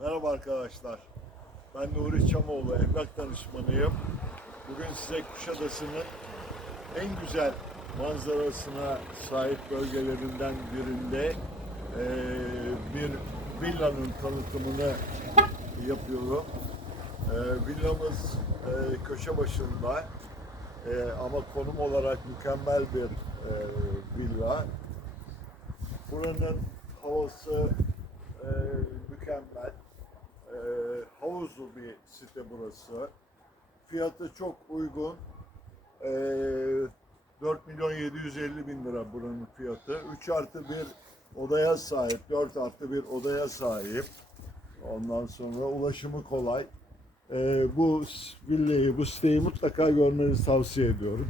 Merhaba arkadaşlar. Ben Nuri Çamoğlu, emlak danışmanıyım. Bugün size Kuşadası'nın en güzel manzarasına sahip bölgelerinden birinde eee, bir villanın tanıtımını yapıyorum. Eee, villamız eee, köşe başında eee, ama konum olarak mükemmel bir eee, villa. Buranın havası e, mükemmel. E, havuzlu bir site burası. Fiyatı çok uygun. E, 4 milyon 750 bin lira buranın fiyatı. 3 artı bir odaya sahip, 4 artı bir odaya sahip. Ondan sonra ulaşımı kolay. E, bu villayı, bu siteyi mutlaka görmenizi tavsiye ediyorum.